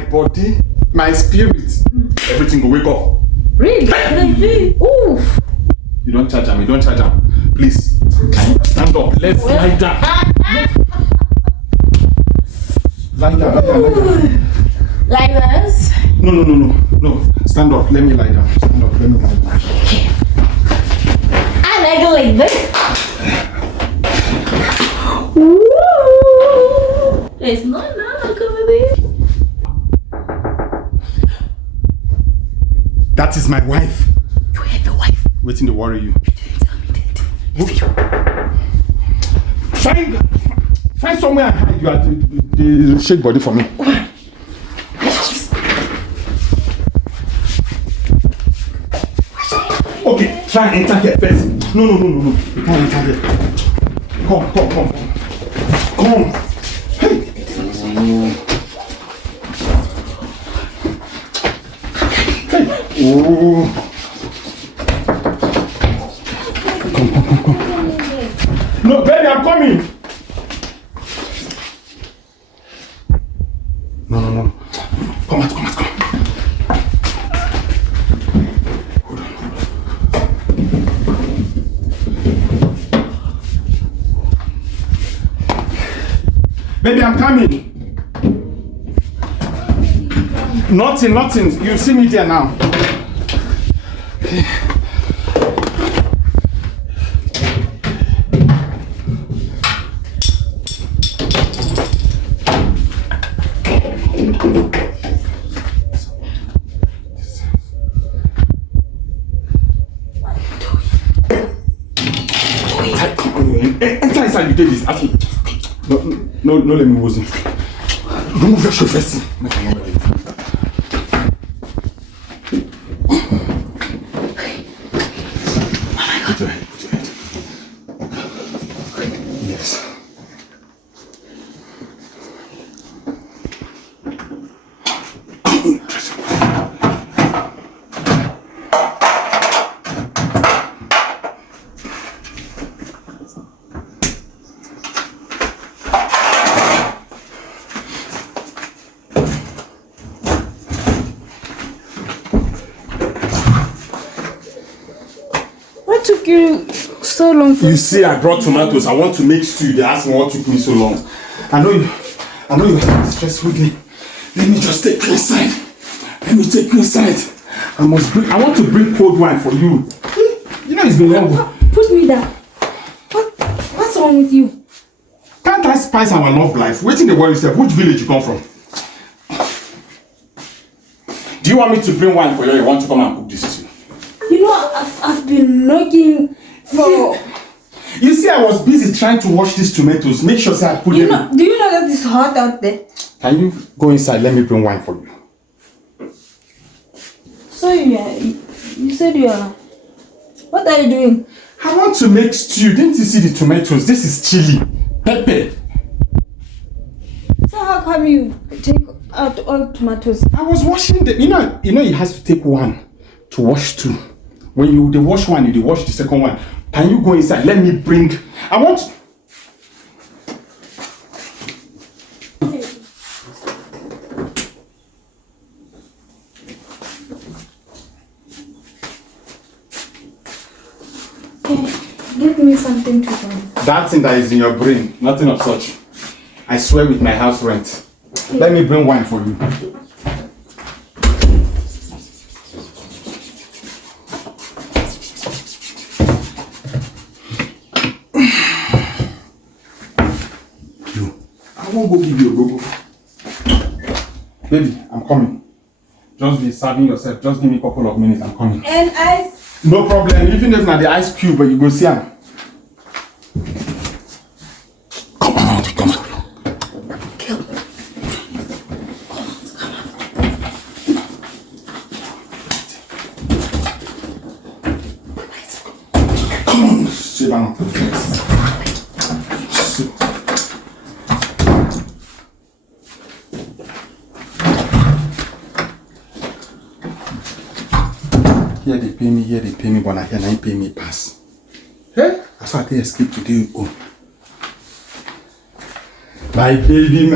my body, my spirit, everything will wake up. Really? Oof. You don't charge him, Please, stand up. Let's lie down. Lie down. Like this? No. Stand up. Let me lie down. I like this. Woo! It's not over there. That is my wife. You have a wife. Waiting to worry you. You didn't tell me that. Find somewhere and hide. You are the shake body for me. Okay, try and enter here first. No. You can't enter here. Come. Hey. Oh. Come. No, baby, I'm coming. No. Come out. Hold on. Baby, I'm coming. Nothing. You see me there now. Okay. Enter inside, you did this. No, let me lose it. Remove your shoe first. Put your head. Yes. What took you so long? You see, I brought tomatoes. I want to make stew. They asked me what took me so long. I know you have stress with me. Let me just take you inside. I want to bring cold wine for you. You know it's been long. Put me down. What's wrong with you? Can't I spice our love life? Waiting the world yourself. Which village you come from? Do you want me to bring wine for you or you want to come and cook this stew? You know, I've been looking for... You see, I was busy trying to wash these tomatoes. Make sure I put them... Do you know that it's hot out there? Can you go inside? Let me bring wine for you. So you said you are... What are you doing? I want to make stew. Didn't you see the tomatoes? This is chili. Pepper. So how come you take out all tomatoes? I was washing them. You know it has to take one to wash two. When they wash one, you wash the second one. Can you go inside? Let me bring... I want... Give me something to do. That thing that is in your brain, nothing of such. I swear with my house rent. Let me bring wine for you. I won't go give you a go. Baby, I'm coming. Just be serving yourself. Just give me a couple of minutes. I'm coming. And ice? No problem. Even if not the ice cube, but you go see him. Come on. Kill me. Come on. Sit down. Here they pay me, but I here pay me pass. Hey, that's why they escape today. Oh. My baby.